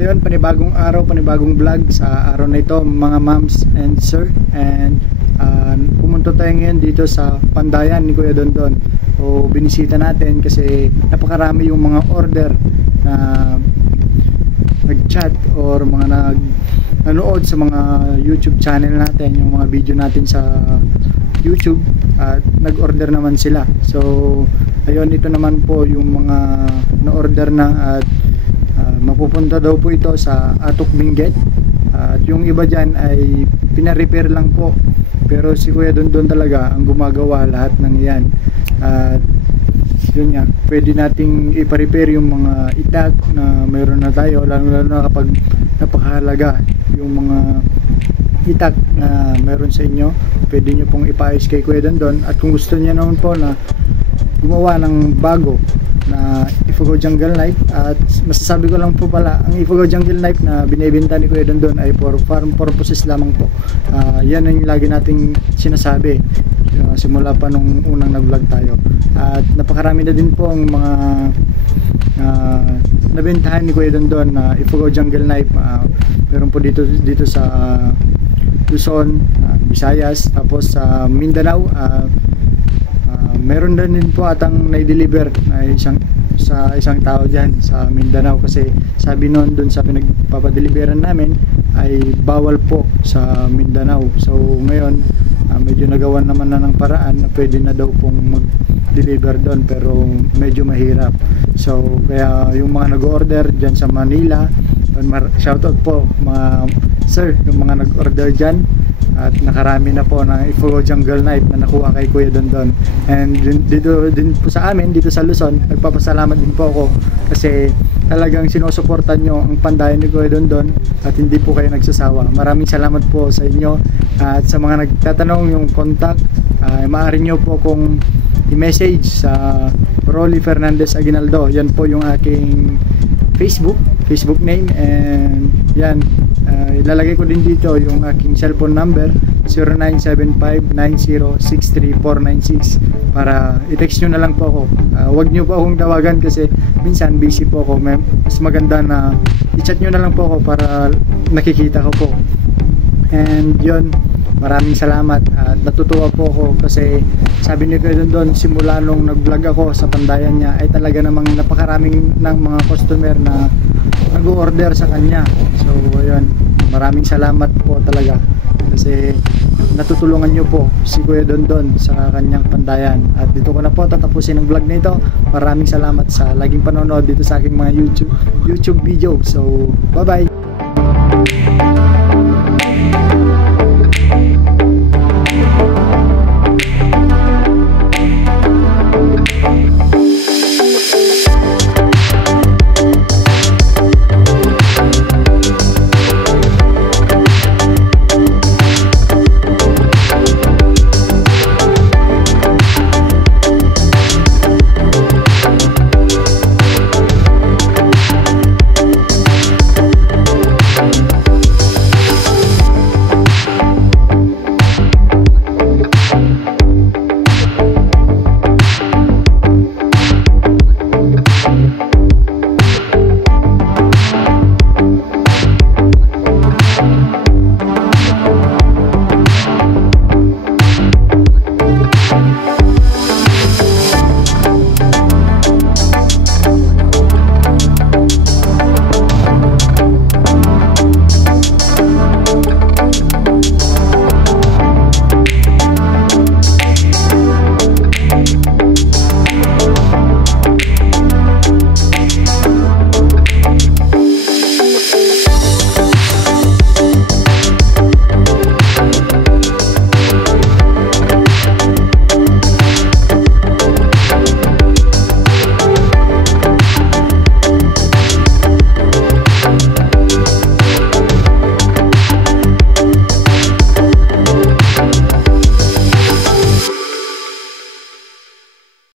ayun, panibagong araw, panibagong vlog sa araw na ito mga moms and sir. And pumunta tayo ngayon dito sa Pandayan ni Kuya Dondon. O binisita natin kasi napakarami yung mga order na nag-chat or mga nanood sa mga YouTube channel natin, yung mga video natin sa YouTube, at nag-order naman sila. So ayun, ito naman po yung mga na-order na at mapupunta daw po ito sa Atok Benguet. At yung iba dyan ay pina-repair lang po, pero si Kuya Dondon talaga ang gumagawa lahat ng yan. At yun nga, pwede nating ipa-repair yung mga itak na mayroon na tayo, lalo na kapag napakahalaga yung mga itak na meron sa inyo. Pwede nyo pong ipaayos kay Kuya Dondon. At kung gusto niya naman po na gumawa ng bago na Ifugao Jungle Knife, at masasabi ko lang po pala, ang Ifugao Jungle Knife na binibenta ni Kuya Dondon ay for farm purposes lamang po. Yan ang lagi nating sinasabi simula pa nung unang nag-vlog tayo. At napakarami na din po ang mga nabentahan ni Kuya Dondon na Ifugao Jungle Knife. Meron po dito sa Luzon, Visayas, tapos sa Mindanao. Meron din po atang na-deliver na isang tao dyan sa Mindanao, kasi sabi noon dun sa pinagpapadeliveran namin ay bawal po sa Mindanao. So ngayon medyo nagawan naman na ng paraan na pwede na daw pong mag-deliver doon, pero medyo mahirap. So kaya yung mga nag-order dyan sa Manila, shoutout po mga sir, yung mga nag-order dyan. At nakarami na po ng Ifugao Jungle Knife na nakuha kay Kuya Dondon. And dito din po sa amin, dito sa Luzon, nagpapasalamat din po ako kasi talagang sinusuportan nyo ang Pandayan ni Kuya Dondon at hindi po kayo nagsasawa. Maraming salamat po sa inyo. At sa mga nagtatanong yung contact, maaari nyo po kung i-message sa Rolly Fernandez Aguinaldo. Yan po yung aking Facebook name, and yan, ilalagay ko din dito yung aking cellphone number, 0975-9063-496, para i-text nyo na lang po ako. Huwag nyo po akong tawagan kasi minsan busy po ako. Mas maganda na i-chat nyo na lang po ako para nakikita ko po. And yun, maraming salamat at natutuwa po ako kasi sabi ni Kuya Dondon, simula nung nag-vlog ako sa Pandayan niya ay talaga namang napakaraming ng mga customer na nag-order sa kanya. So ayun, maraming salamat po talaga kasi natutulungan nyo po si Kuya Dondon sa kanyang Pandayan. At dito ko na po tatapusin ang vlog na ito. Maraming salamat sa laging panonood dito sa aking mga YouTube video. So bye bye.